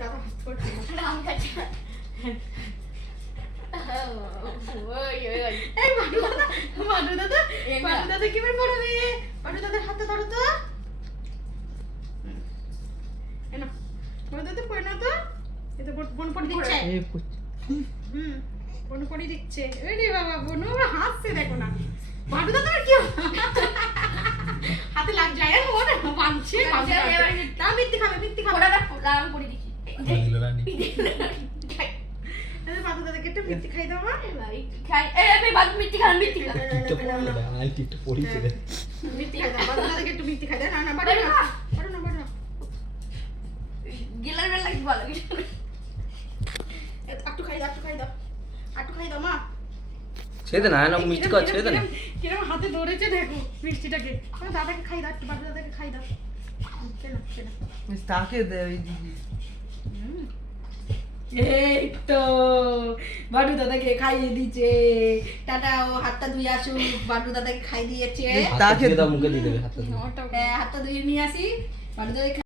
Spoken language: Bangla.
দাদা হাত করছে আমি খাচ্ছি না। এই মাটু দাদা কি বের পড়াবে? মাটু দাদার হাতে ধরো তো। এনো মাটু দাদা পড়ে না তো। এটা বোন পড়ে দিচ্ছে। বোন পড়ে দিচ্ছে। এই রে বাবা বোন আবার হাসছে দেখো না। মাটু দাদার কি হাতে লাগ যায় ওরে বাঁধছে না মিথ্যে খাবে ওটা আমি পড়ে দিচ্ছি। আরে মাটু দাদাকে একটু মিথ্যে খাই দাও মা। খাই এই বাদ মিষ্টি খান মিষ্টি খান। মিথ্যে খাই দাও মাটু দাদাকে একটু মিথ্ে খাই দাও না বাড়ি না গিলার বেলা কি ভালো কিছু একটু খাই দাও মা ছেদে না না মিষ্টি কর ছেদে না কিরম হাতে ধরেছে দেখো মিষ্টিটাকে দাদাকে খাই দাও একটু বাবু দাদাকে খাই দাও কেন তাকে দে ওই দিদি এই তো বাটু দাদাকে খাইয়ে দিচ্ছে টাটা ও হাতটা ধুয়ে আসুক বাটু দাদাকে খাই দিয়েছে তাকে দাও মুখে দিয়ে দেবে হাতটা হাতটা ধুয়ে নিয়ে আসি বাটু দাদাকে